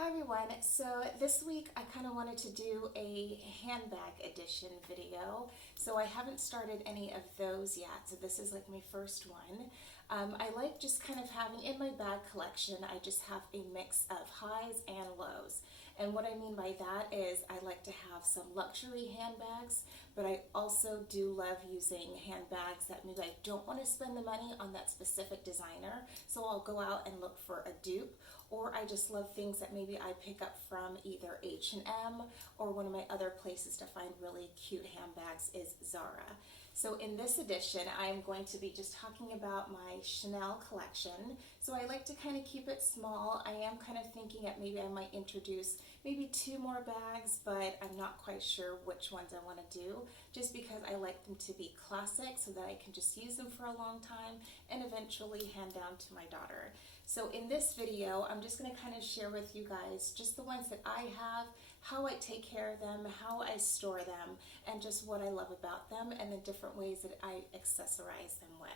Hi everyone, so this week I kind of wanted to do a handbag edition video. So I haven't started any of those yet, so this is like my first one. I like just kind of having in my bag collection, I just have a mix of highs and lows. And what I mean by that is I like to have some luxury handbags, but I also do love using handbags that maybe I don't want to spend the money on that specific designer, so I'll go out and look for a dupe, or I just love things that maybe I pick up from either H&M or one of my other places to find really cute handbags is Zara. So in this edition, I'm going to be just talking about my Chanel collection. So I like to kind of keep it small. I am kind of thinking that maybe I might introduce maybe 2 more bags, but I'm not quite sure which ones I want to do, just because I like them to be classic so that I can just use them for a long time and eventually hand down to my daughter. So in this video, I'm just going to kind of share with you guys just the ones that I have, how I take care of them, how I store them, and just what I love about them and the different ways that I accessorize them with.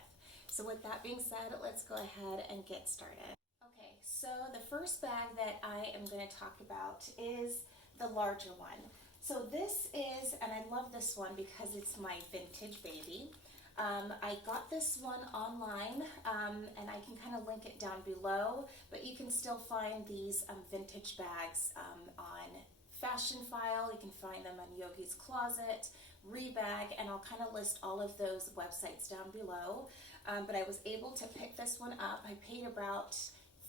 So with that being said, let's go ahead and get started. Okay, so the first bag that I am going to talk about is the larger one. So this is, and I love this one because it's my vintage baby. I got this one online, and I can kind of link it down below, but you can still find these vintage bags on Fashion File. You can find them on Yogi's Closet, Rebag, and I'll kind of list all of those websites down below. But I was able to pick this one up. I paid about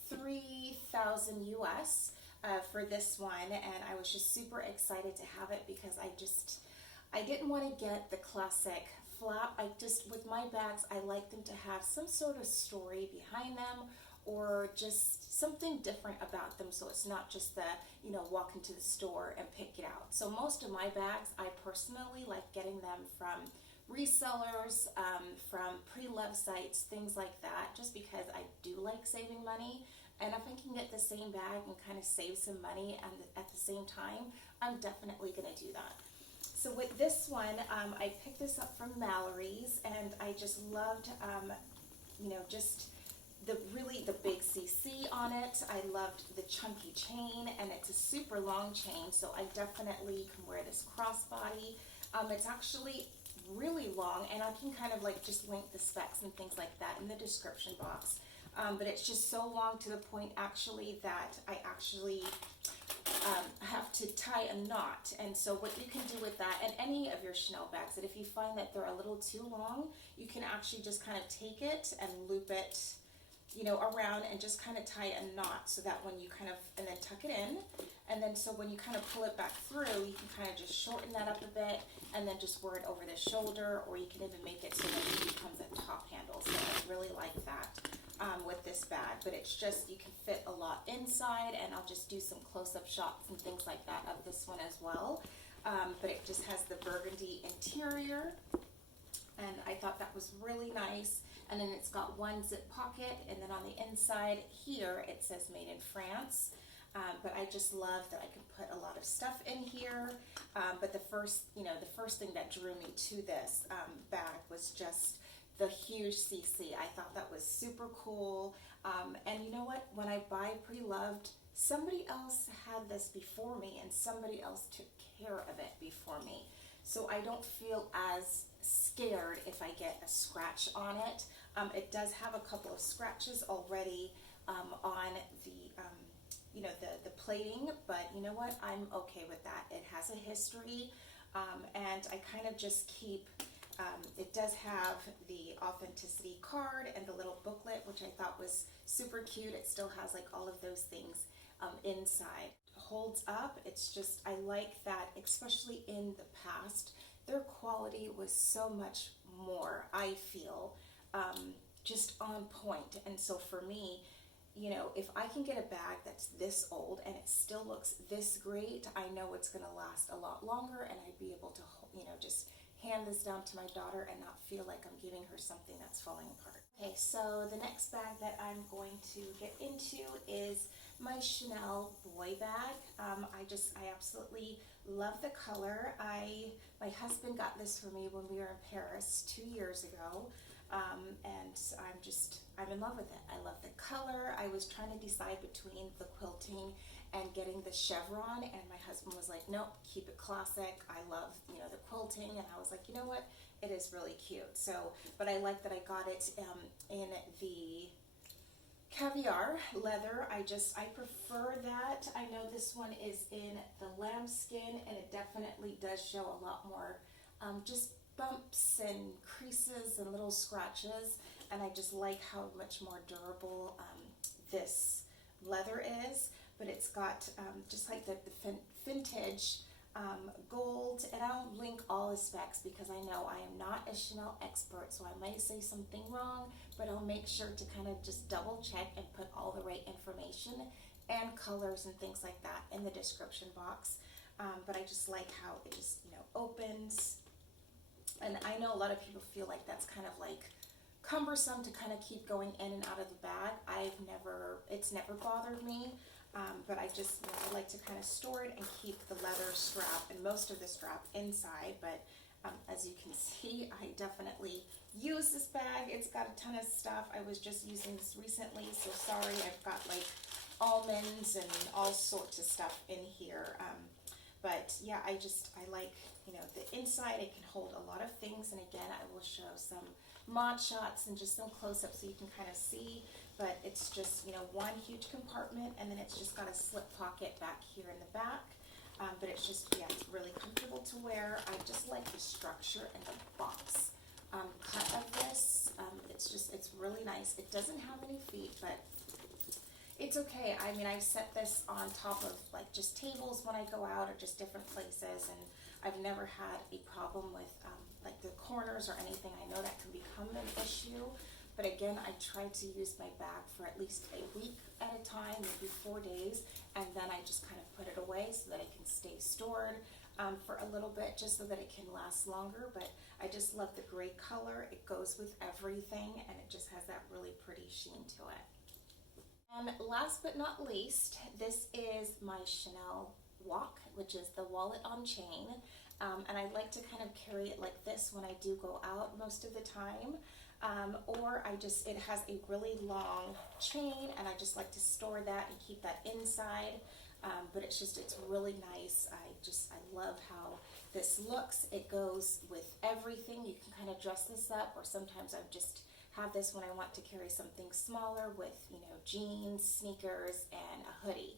3,000 US for this one, and I was just super excited to have it because I didn't want to get the classic flap. With my bags, I like them to have some sort of story behind them or just something different about them, so it's not just the, walk into the store and pick it out. So most of my bags, I personally like getting them from resellers, from pre-loved sites, things like that, just because I do like saving money. And if I can get the same bag and kind of save some money and at the same time, I'm definitely going to do that. So with this one, I picked this up from Mallory's, and I just loved, just the big CC on it. I loved the chunky chain, and it's a super long chain, so I definitely can wear this crossbody. It's actually really long, and I can kind of just link the specs and things like that in the description box. But it's just so long to the point actually that I actually have to tie a knot. And so what you can do with that, and any of your Chanel bags, that if you find that they're a little too long, you can actually just kind of take it and loop it, around and just kind of tie a knot, so that when you and then tuck it in, and then so when you kind of pull it back through, you can kind of just shorten that up a bit and then just wear it over the shoulder, or you can even make it so that it becomes a top handle. So I really like that with this bag, but it's just, you can fit a lot inside, and I'll just do some close-up shots and things like that of this one as well. But it just has the burgundy interior, and I thought that was really nice. And then it's got one zip pocket, and then on the inside here it says made in France. But I just love that I can put a lot of stuff in here. But the first thing that drew me to this bag was just the huge CC. I thought that was super cool. And you know what? When I buy pre-loved, somebody else had this before me, and somebody else took care of it before me. So I don't feel as scared if I get a scratch on it. It does have a couple of scratches already on the plating, but you know what? I'm okay with that. It has a history, and I kind of just keep, it does have the authenticity card and the little booklet, which I thought was super cute. It still has all of those things inside. Holds up. It's just, I like that, especially in the past, their quality was so much more, I feel, just on point. And so for me, if I can get a bag that's this old and it still looks this great, I know it's going to last a lot longer, and I'd be able to, just hand this down to my daughter and not feel like I'm giving her something that's falling apart. Okay, so the next bag that I'm going to get into is my Chanel boy bag. I absolutely love the color. My husband got this for me when we were in Paris 2 years ago, and I'm I'm in love with it. I love the color. I was trying to decide between the quilting and getting the chevron, and my husband was like, nope, keep it classic. I love, you know, the quilting, and I was like, you know what, it is really cute. So, but I like that I got it in the Caviar leather. I prefer that. I know this one is in the lambskin, and it definitely does show a lot more just bumps and creases and little scratches, and I just like how much more durable this leather is. But it's got just like the vintage gold, and I'll link all the specs because I know I am not a Chanel expert, so I might say something wrong, but I'll make sure to kind of just double check and put all the right information and colors and things like that in the description box. But I just like how it just, you know, opens, and I know a lot of people feel like that's kind of like cumbersome to kind of keep going in and out of the bag. It's never bothered me. But I just, you know, I like to kind of store it and keep the leather strap and most of the strap inside. But as you can see, I definitely use this bag. It's got a ton of stuff. I was just using this recently, so sorry. I've got like almonds and all sorts of stuff in here. But yeah, I like, you know, the inside. It can hold a lot of things. And again, I will show some mod shots and just some close-ups so you can kind of see. But it's just, you know, one huge compartment, and then it's just got a slip pocket back here in the back. But it's just, yeah, it's really comfortable to wear. I just like the structure and the box cut of this. It's really nice. It doesn't have any feet, but it's okay. I mean, I've set this on top of like just tables when I go out or just different places, and I've never had a problem with like the corners or anything. I know that can become an issue. But again, I try to use my bag for at least a week at a time, maybe 4 days, and then I just kind of put it away so that it can stay stored for a little bit, just so that it can last longer. But I just love the gray color. It goes with everything, and it just has that really pretty sheen to it. And last but not least, this is my Chanel Walk, which is the wallet on chain. And I like to kind of carry it like this when I do go out most of the time. Or it has a really long chain, and I just like to store that and keep that inside. But it's really nice. I love how this looks. It goes with everything. You can kind of dress this up, or sometimes I just have this when I want to carry something smaller with, you know, jeans, sneakers, and a hoodie.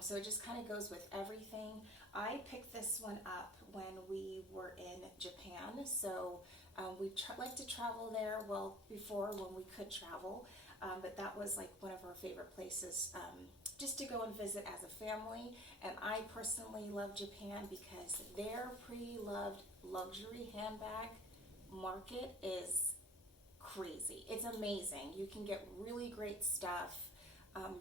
So it just kind of goes with everything. I picked this one up when we were in Japan, so we like to travel there, well, before when we could travel, but that was like one of our favorite places just to go and visit as a family. And I personally love Japan because their pre-loved luxury handbag market is crazy. It's amazing. You can get really great stuff,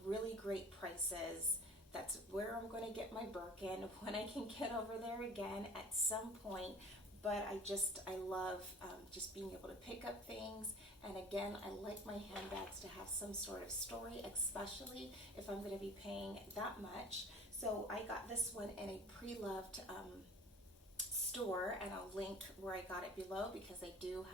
really great prices. That's where I'm going to get my Birkin when I can get over there again at some point. But I love just being able to pick up things. And again, I like my handbags to have some sort of story, especially if I'm going to be paying that much. So I got this one in a pre-loved store, and I'll link where I got it below because they do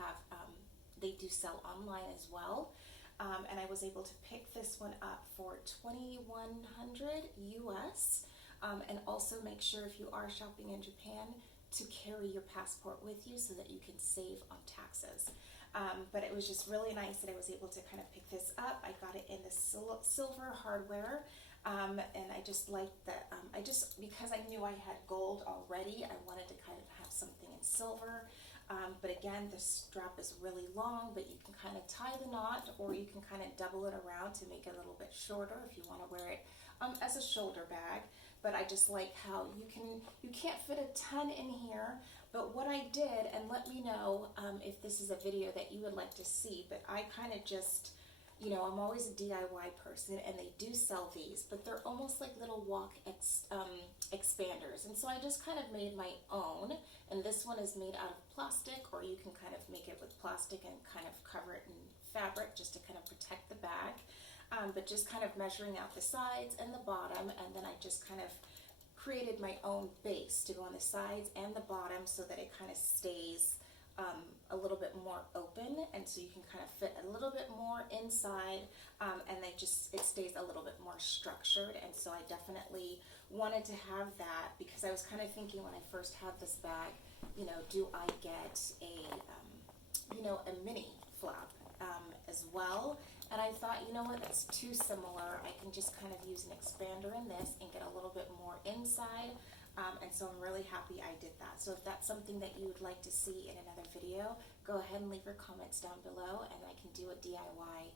sell online as well. And I was able to pick this one up for $2,100 US. And also make sure if you are shopping in Japan to carry your passport with you so that you can save on taxes. But it was just really nice that I was able to kind of pick this up. I got it in the silver hardware. And I just liked that, because I knew I had gold already, I wanted to kind of have something in silver. But again, the strap is really long, but you can kind of tie the knot, or you can kind of double it around to make it a little bit shorter if you want to wear it as a shoulder bag. But I just like how you can't fit a ton in here. But what I did, and let me know if this is a video that you would like to see, but I kind of just, you know, I'm always a DIY person, and they do sell these, but they're almost like little walk expanders. And so I just kind of made my own, and this one is made out of plastic, or you can kind of make it with plastic and kind of cover it in fabric just to kind of protect the bag. But just kind of measuring out the sides and the bottom, and then I just kind of created my own base to go on the sides and the bottom so that it kind of stays a little bit more open, and so you can kind of fit a little bit more inside, and it stays a little bit more structured. And so I definitely wanted to have that because I was kind of thinking when I first had this bag, do I get a mini flap as well? And I thought, what, that's too similar. I can just kind of use an expander in this and get a little bit more inside. And so I'm really happy I did that. So if that's something that you would like to see in another video, go ahead and leave your comments down below, and I can do a DIY,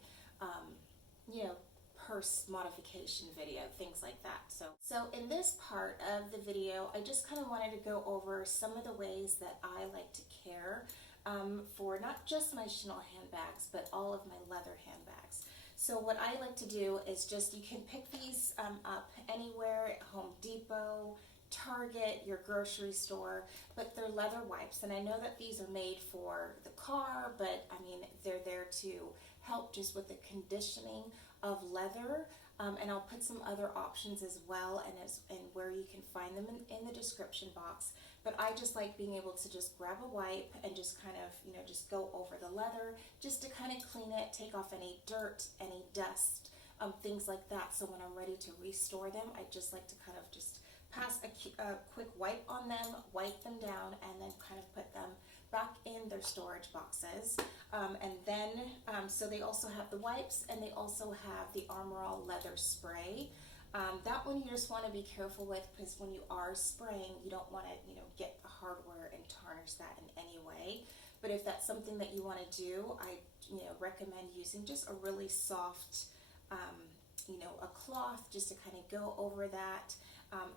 purse modification video, things like that. So in this part of the video, I just kind of wanted to go over some of the ways that I like to care for not just my Chanel handbags, but all of my leather handbags. So what I like to do is you can pick these up anywhere, at Home Depot, Target, your grocery store, but they're leather wipes. And I know that these are made for the car, but I mean, they're there to help just with the conditioning of leather. And I'll put some other options as well, and where you can find them in the description box. But I just like being able to just grab a wipe and just kind of, just go over the leather, just to kind of clean it, take off any dirt, any dust, things like that. So when I'm ready to restore them, I just like to kind of just pass a quick wipe on them, wipe them down, and then kind of put them back in their storage boxes. So they also have the wipes, and they also have the Armor All leather spray. That one you just want to be careful with, because when you are spraying, you don't want to, get the hardware and tarnish that in any way. But if that's something that you want to do, I, recommend using just a really soft, a cloth just to kind of go over that.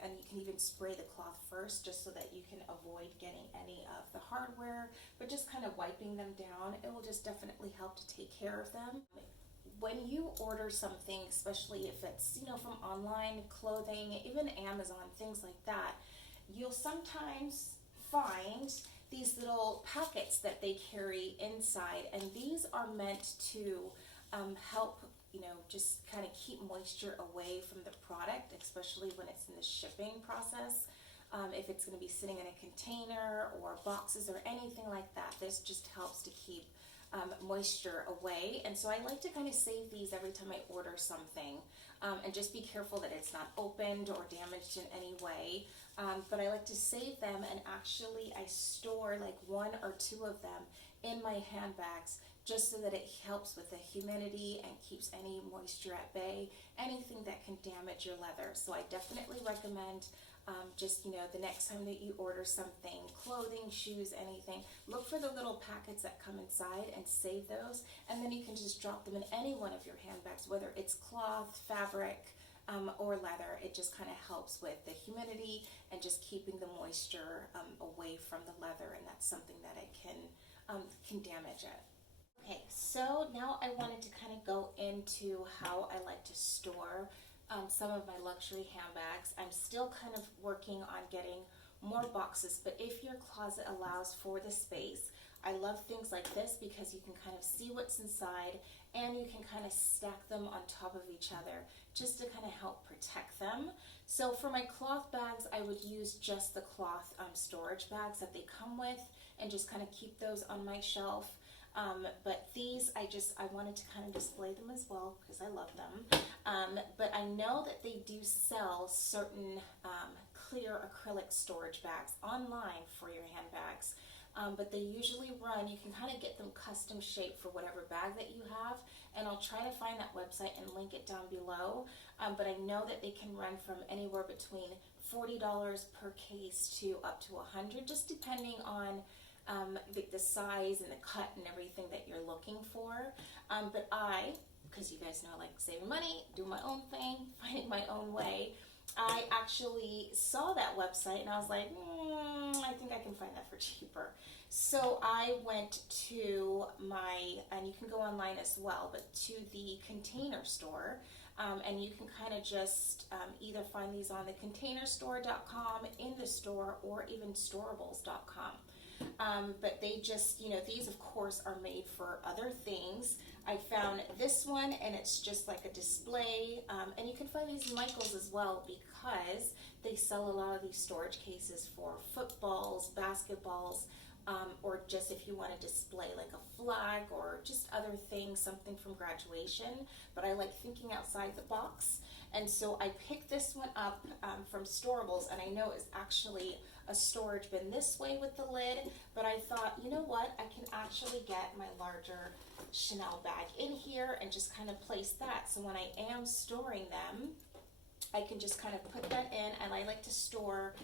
And you can even spray the cloth first, just so that you can avoid getting any of the hardware, but just kind of wiping them down, it will just definitely help to take care of them. When you order something, especially if it's, from online, clothing, even Amazon, things like that, you'll sometimes find these little packets that they carry inside, and these are meant to help just kind of keep moisture away from the product, especially when it's in the shipping process. If it's going to be sitting in a container or boxes or anything like that, this just helps to keep moisture away. And so I like to kind of save these every time I order something, and just be careful that it's not opened or damaged in any way. But I like to save them, and actually I store like 1 or 2 of them in my handbags, just so that it helps with the humidity and keeps any moisture at bay, anything that can damage your leather. So I definitely recommend the next time that you order something, clothing, shoes, anything, look for the little packets that come inside and save those, and then you can just drop them in any one of your handbags, whether it's cloth, fabric, or leather. It just kind of helps with the humidity and just keeping the moisture away from the leather, and that's something that it can damage it. Okay, so now I wanted to kind of go into how I like to store some of my luxury handbags. I'm still kind of working on getting more boxes, but if your closet allows for the space, I love things like this because you can kind of see what's inside, and you can kind of stack them on top of each other just to kind of help protect them. So for my cloth bags, I would use just the cloth storage bags that they come with, and just kind of keep those on my shelf. But these, I wanted to kind of display them as well because I love them. But I know that they do sell certain clear acrylic storage bags online for your handbags. But they usually run, you can kind of get them custom shaped for whatever bag that you have. And I'll try to find that website and link it down below. But I know that they can run from anywhere between $40 per case to up to $100, just depending on the size and the cut and everything that you're looking for. But because you guys know I like saving money, doing my own thing, finding my own way, I actually saw that website and I was like, I think I can find that for cheaper. So I went to and you can go online as well, but to the Container Store. And you can kind of just either find these on the containerstore.com, in the store, or even storables.com. But they just, these of course are made for other things. I found this one, and it's just like a display, and you can find these in Michael's as well, because they sell a lot of these storage cases for footballs, basketballs, or just if you want to display like a flag or just other things, something from graduation. But I like thinking outside the box. And so I picked this one up from Storables, and I know it's actually a storage bin this way with the lid, but I thought, you know what, I can actually get my larger Chanel bag in here and just kind of place that. So when I am storing them, I can just kind of put that in, and I like to store,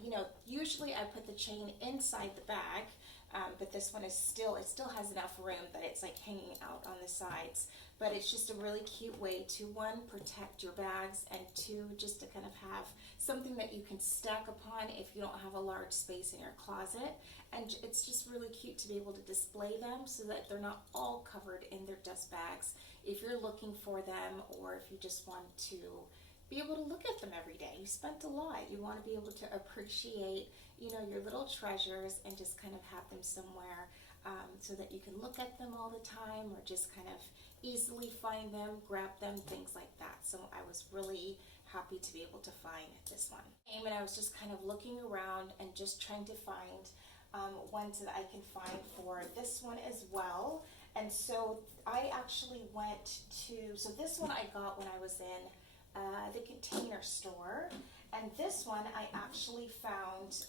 you know, usually I put the chain inside the bag, but this one is still, it still has enough room that it's like hanging out on the sides. But it's just a really cute way to, one, protect your bags, and two, just to kind of have something that you can stack upon if you don't have a large space in your closet. And it's just really cute to be able to display them so that they're not all covered in their dust bags if you're looking for them, or if you just want to be able to look at them every day. You spent a lot. You want to be able to appreciate, you know, your little treasures and just kind of have them somewhere so that you can look at them all the time, or just kind of easily find them, grab them, things like that. So I was really happy to be able to find this one. And I was just kind of looking around and just trying to find ones that I can find for this one as well. And so I actually went to, so this one I got when I was in the Container Store, and this one I actually found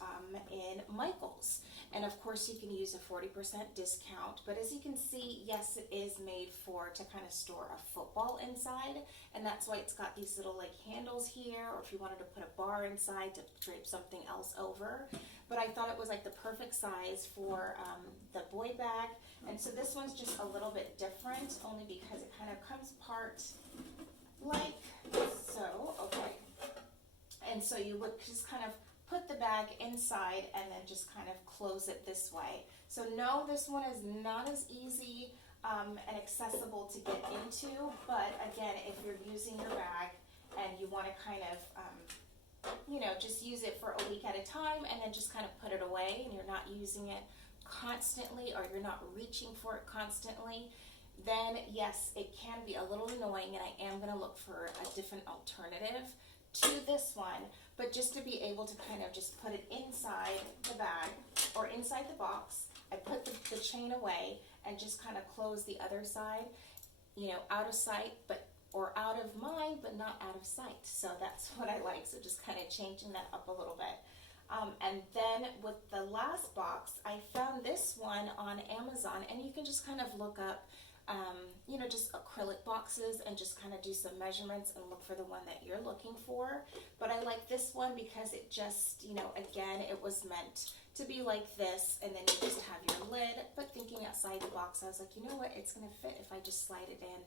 in Michael's. And of course you can use a 40% discount, but as you can see, yes, it is made to kind of store a football inside, and that's why it's got these little like handles here, or if you wanted to put a bar inside to drape something else over. But I thought it was like the perfect size for the boy bag, and so this one's just a little bit different, only because it kind of comes apart like so. Okay, and so you would just kind of put the bag inside and then just kind of close it this way. So no, this one is not as easy and accessible to get into, but again, if you're using your bag and you want to kind of you know, just use it for a week at a time and then just kind of put it away, and you're not using it constantly, or you're not reaching for it constantly, then yes, it can be a little annoying, and I am going to look for a different alternative to this one. But just to be able to kind of just put it inside the bag or inside the box, I put the chain away and just kind of close the other side, you know, out of sight, or out of mind, but not out of sight. So that's what I like. So just kind of changing that up a little bit. And then with the last box, I found this one on Amazon, and you can just kind of look up you know, just acrylic boxes and just kind of do some measurements and look for the one that you're looking for. But I like this one because it just, you know, again, it was meant to be like this, and then you just have your lid. But thinking outside the box, I was like, you know what, it's going to fit if I just slide it in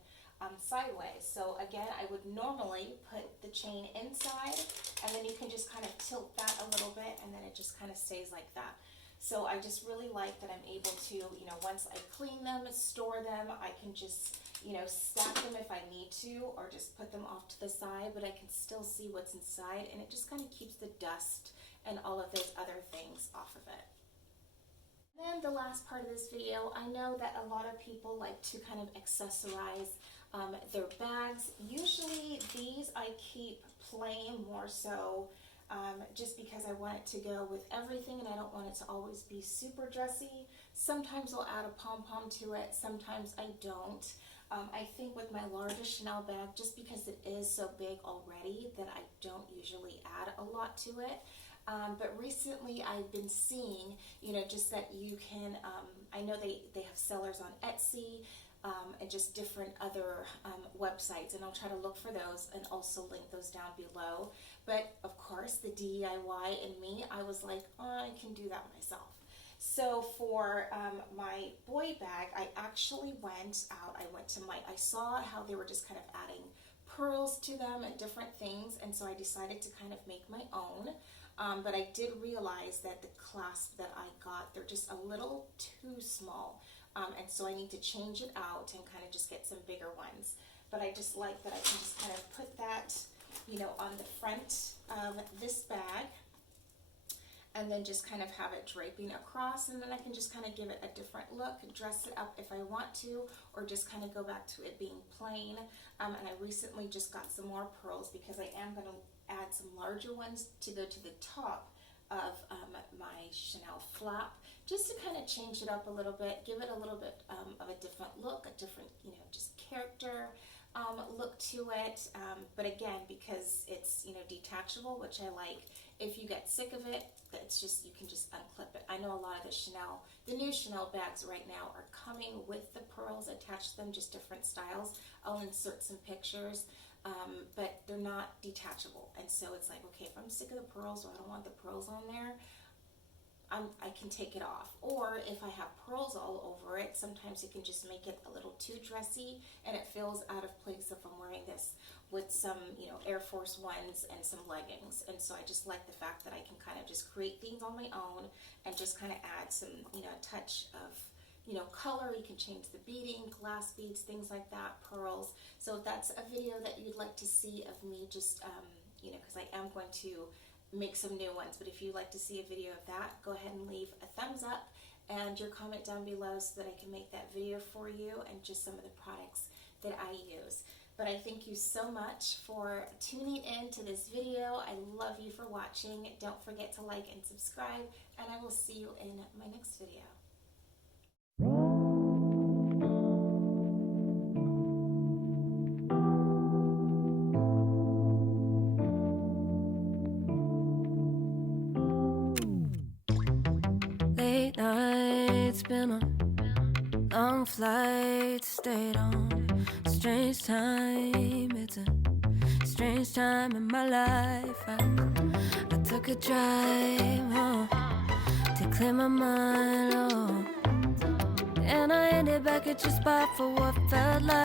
sideways. So again, I would normally put the chain inside, and then you can just kind of tilt that a little bit, and then it just kind of stays like that. So I just really like that I'm able to, you know, once I clean them, store them, I can just, you know, stack them if I need to, or just put them off to the side, but I can still see what's inside, and it just kind of keeps the dust and all of those other things off of it. And then the last part of this video, I know that a lot of people like to kind of accessorize their bags. Usually these I keep plain, more so just because I want it to go with everything, and I don't want it to always be super dressy. Sometimes I'll add a pom-pom to it, sometimes I don't. I think with my largest Chanel bag, just because it is so big already, that I don't usually add a lot to it. But recently I've been seeing, you know, just that you can, I know they have sellers on Etsy, and just different other websites, and I'll try to look for those and also link those down below. But of course, the DIY in me, I was like, oh, I can do that myself. So for my boy bag, I actually went out, I saw how they were just kind of adding pearls to them and different things, and so I decided to kind of make my own. But I did realize that the clasp that I got, they're just a little too small. And so I need to change it out and kind of just get some bigger ones. But I just like that I can just kind of put that, you know, on the front of this bag, and then just kind of have it draping across, and then I can just kind of give it a different look, dress it up if I want to, or just kind of go back to it being plain. And I recently just got some more pearls because I am going to add some larger ones to go to the top of my Chanel flap, just to kind of change it up a little bit, give it a little bit of a different look, a different, just character look to it. But again, because it's, detachable, which I like, if you get sick of it, it's just, you can just unclip it. I know a lot of the new Chanel bags right now are coming with the pearls attached to them, just different styles. I'll insert some pictures, but they're not detachable. And so it's like, okay, if I'm sick of the pearls or I don't want the pearls on there, I can take it off. Or if I have pearls all over it, sometimes it can just make it a little too dressy and it feels out of place if I'm wearing this with some, Air Force Ones and some leggings. And so I just like the fact that I can kind of just create things on my own and just kind of add some, a touch of, color. You can change the beading, glass beads, things like that, pearls. So if that's a video that you'd like to see of me, just, because I am going to make some new ones, but if you'd like to see a video of that, go ahead and leave a thumbs up and your comment down below so that I can make that video for you and just some of the products that I use. But I thank you so much for tuning in to this video. I love you for watching. Don't forget to like and subscribe, and I will see you in my next video. Late nights, been on long flights, stayed on strange time. It's a strange time in my life. I took a drive home to clear my mind, and I ended back at your spot for what felt like